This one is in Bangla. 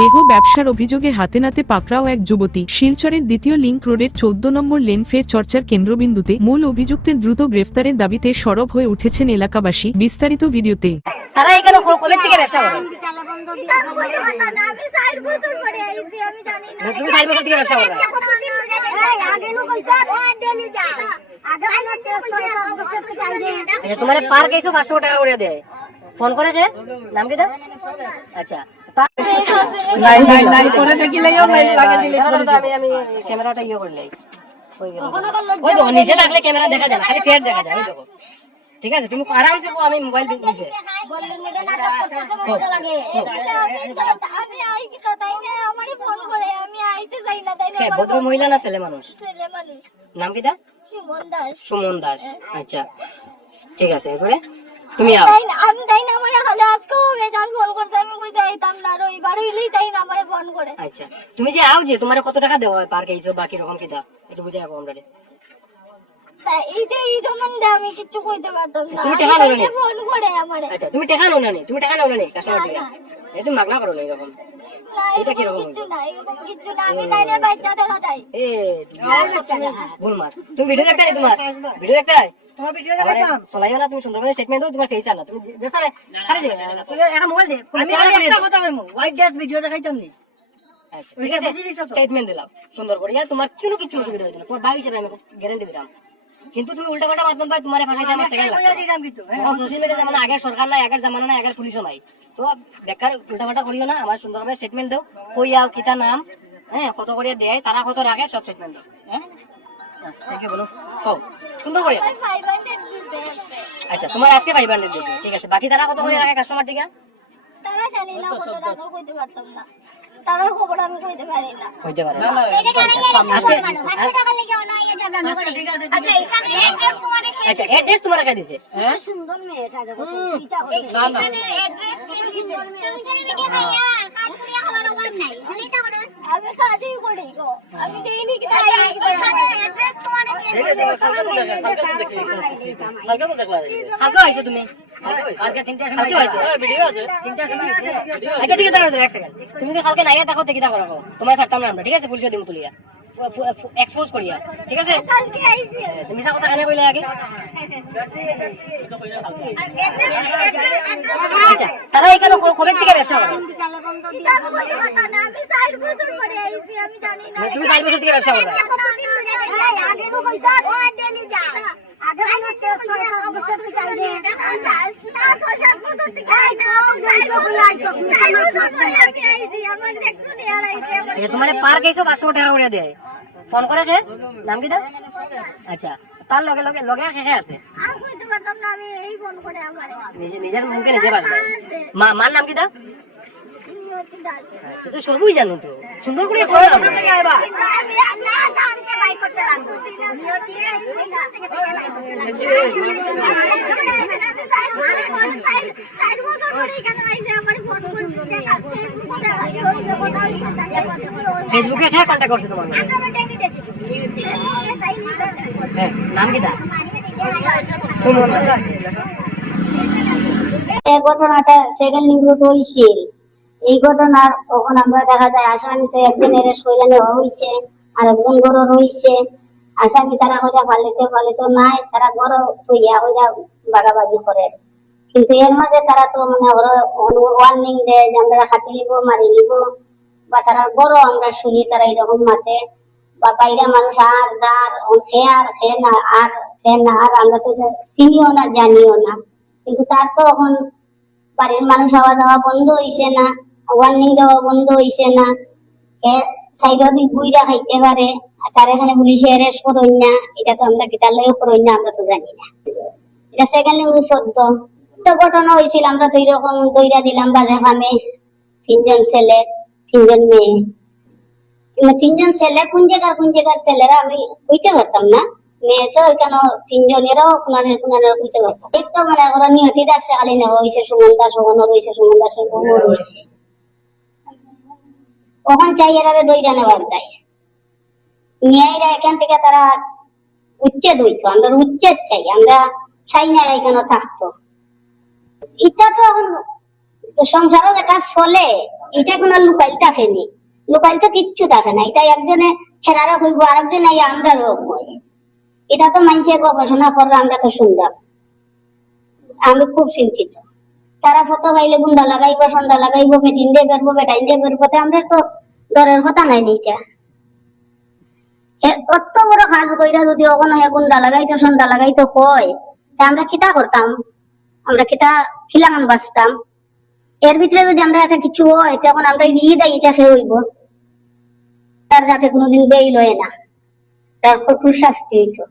দেহ ব্যবসার অভিযোগে হাতে নাতে পাকড়াও এক যুবতী। শিলচরের দ্বিতীয় লিংক রোডের 14 নম্বর লেন ফের চর্চার কেন্দ্রবিন্দুতে। মূল অভিযুক্তের দ্রুত গ্রেফতারের দাবিতে সরব হয়ে উঠেছেন এলাকাবাসী। বিস্তারিত ভিডিওতে। তারা এখানে কবে থেকে ব্যবসা করে? তুমি 4 বছর থেকে ব্যবসা করো? তোমার পার কেসও 500 টাকা করে দেয়। ফোন করে দে, নাম কি দাও? আচ্ছা আমি ক্যামেরাটা ইয়ে করলে ওই তো নিচে লাগলে ক্যামেরা দেখা যায় না, খালি ফেয়ার দেখা যায়। ওই দেখো, ঠিক আছে, তুমি আরামসে আমি মোবাইল নিচে ভদ্র মহিলা না ছেলে মানুষ? নাম কি দা? সুমন দাস। আচ্ছা ঠিক আছে, এরপরে তুমি আচ্ছা তুমি যে আও যে তোমার কত টাকা দেওয়া হয় পার কেজি বা কিরকম কি দাও একটু বুঝাই আমরা। আমি কিছু কইতে পারতাম না। তুমি টাকা নাও না? ফোন করে আমারে। আচ্ছা তুমি টাকা নাও না? তুমি টাকা নাও না কাস্টমার থেকে? এই তুমি মাগনা করো না এরকম। এটা কি রকম? কিছু না, এরকম কিছু না। আমি তাইলে বাচ্চা দেখা যাই। ভুল মার। তুমি ভিডিও দেখতে তোমার ভিডিও দেখতে তোমার ভিডিও দেখাতাম চলাইও না। তুমি সুন্দরভাবে স্টেটমেন্ট দাও, তোমার ফেস আর না। তুমি যে স্যার খালি যে তুই একটা মোবাইল দে, আমি একটা কথা কইমু হোয়াইট ড্রেস ভিডিও দেখাইতাম নি। আচ্ছা ঠিক আছে, স্টেটমেন্ট দিলাম সুন্দর করে। তোমার কোনো কিছু অসুবিধা হইতো না, তোমার ভাই হিসেবে আমি গ্যারান্টি দিলাম। কিন্তু তুমি উল্টা পাল্টা মাধ্যম ভাই তোমারে ফাটাইতে আমি সেকেন্ড লাগবে। সোশ্যাল মিডিয়া জামানা আগের সরকার নাই, আগের জামানা নাই, আগের পুলিশও নাই। তো বেকার উল্টা পাল্টা করিও না। আমার সুন্দরভাবে স্টেটমেন্ট দাও, কইয়াও কিতা নাম, হ্যাঁ কত করে দেয়, তারা কত রাখে, সব স্টেটমেন্ট দাও। হ্যাঁ কি বলো কও সুন্দর করে। আচ্ছা তোমার আজকে 500 দিয়েছে, ঠিক আছে। বাকি তারা কত করে রাখে কাস্টমার থেকে? তারা জানি না, কত টাকা কইতে পারতাম না। তারার খবর আমি কইতে পারি না। কইতে পারো না? আচ্ছা এখানে অ্যাড্রেস তোমারে কে? আচ্ছা অ্যাড্রেস তোমার কাছে দিছে? হ্যাঁ সুন্দর মেয়েটা দেখো, এটা না না অ্যাড্রেস কে দিছে? ভিডিও ভাইয়া কাজ করিয়া খাবার অভাব নাই। অনেকটা করে আমি কাজই করি গো, আমি ডেইলি কি তাই অ্যাড্রেস তোমারে কে দিছে? কালকে আইছো তুমি? কালকে 3টার সময় আইছো? ভিডিও আছে 3টার সময় আইছো? আচ্ছা ঠিক আছে, দাঁড়াও এক সেকেন্ড। তুমি কি কালকে নাইয়া দেখো দেখি দাও রাখো, তোমার ছাড়তাম না আমরা, ঠিক আছে? পুলিশে দিমু তুলিয়া এক্সপোজ করিয়া, ঠিক আছে? কালকে আইছি তুমি যা কথা কানে কইলে আগে। আচ্ছা তারা এখানে কবে থেকে ব্যবসা করে? আমি 4 বছর পরে আইছি, আমি জানি না। তুমি 4 বছর থেকে ব্যবসা করো? আগে তো পয়সা ও ডেলি যা আগে আমি 6 বছর থেকে আইছি না, 6-7 বছর থেকে আইনা 4 বছর আইছো, 4 বছর পরে আমি আইছি। আমার দেখছো নি আইছে আমার। তোমার পার কেসও 500 টাকা করে দেয়। ফোন করে কে? নাম কি দাও? আচ্ছা তার লগে লগে লগে আর কে আছে? আমি কইতে পারতাম না, আমি এই ফোন করে আমারে নিজের মুখে নিজে বাজবে। মার নাম কি দাও? নিয়তি দাস। তুই তো সবই জানো তো, সুন্দর করে কই না থেকে আইবা। আমি না তারকে বাই করতে লাগতো, নিয়তি আইছি না থেকে বাই করতে লাগতো। আমি 4 বছর পরে কেন আইছে আমার ফোন করতে দেখাচ্ছে, কোথায় ওই যে কোথায় ফেসবুকে কে কন্টাক্ট করছে তোমার? আমরা ডেলি দেখি। হ্যাঁ নাম কি দাও? সুমন দাস। এই ঘটনাটা সেকেন্ড নিউজ হয়েছিল। এই ঘটনার তখন আমরা দেখা যায় আসামিতে একজনের সইলানে হয়েছে, আর একজন গরু রয়েছে। আসামি তারা হইয়া ফালিত নাই, তারা গরু হইয়া বাগাবাগি করে। কিন্তু এর মাঝে তারা তো মানে ওয়ার্নিং দেয় যে আমরা খাটি নিব, মারি নিব, বা তারা গরু আমরা শুনি তারা এরকম মাতে, বা বাইরে মানুষ আর দার খেয়ে না আর আমরা তো চিনিও না জানিও না। কিন্তু তার তো এখন বাড়ির মানুষ আওয়া যাওয়া বন্ধ হইছে না, ওয়ার্নিং দেওয়া বন্ধ হইছে না। সাইডের দিক বুইরা খাইতে পারে, তার এখানে পুলিশে অ্যারেস্ট করই না, এটা তো আমরা কিতার লাগে করই না, আমরা তো জানি না। এটা সেকেন্ড নিউজ সত্য ঘটনা হয়েছিল। আমরা তো এরকম দইরা দিলাম বাজে খামে 3 জন ছেলে 3 জন মেয়ে। কিন্তু 3 জন ছেলে কোন জায়গার ছেলেরা আমি বুঝতে পারতাম না। মেয়ে তো এখানে 3 জনেরও কোনারে বুঝতে পারতাম। এই তো মানে ওরা নিয়তি দাসে খালি নেওয়া হয়েছে, সুমন দাস ওখানে রয়েছে, সুমন দাসের বউ রয়েছে। ওখান চাই এরা দইরা নেওয়ার দেয় মেয়েরা এখান থেকে তারা উচ্ছেদ হইতো। আমরা উচ্ছেদ চাই, আমরা চাই না এখানে থাকতো। এটা তো এখন সংসারও যেটা চলে এটা কোনো লুকাইতে আসেনি, লুকাইতে কিচ্ছু থাকে না। এটা একজনে খেলারা হইব, আরেকজন আমরা রোগ হয়। এটা তো মানুষে গবেষণা করে, আমরা তো শুনলাম। আমি খুব চিন্তিত। তারা ফটো পাইলে গুন্ডা লাগাইব, সন্ডা লাগাইব, বেটিন দিয়ে বেরবো, বেটাইন দিয়ে বেরবো। আমরা তো ডরের কথা নাই নিটা। অত বড় কাজ কইরা যদি ওখানে গুন্ডা লাগাইতো, সন্ডা লাগাইতো কয়, তা আমরা কিতা করতাম? আমরা কিতা খিলামান বাঁচতাম? এর ভিতরে যদি আমরা একটা কিছু হয়, তখন আমরা দেয় এটা সে হইব, তার যাতে কোনোদিন বেইল হয় না, তার কঠোর শাস্তি হইতো।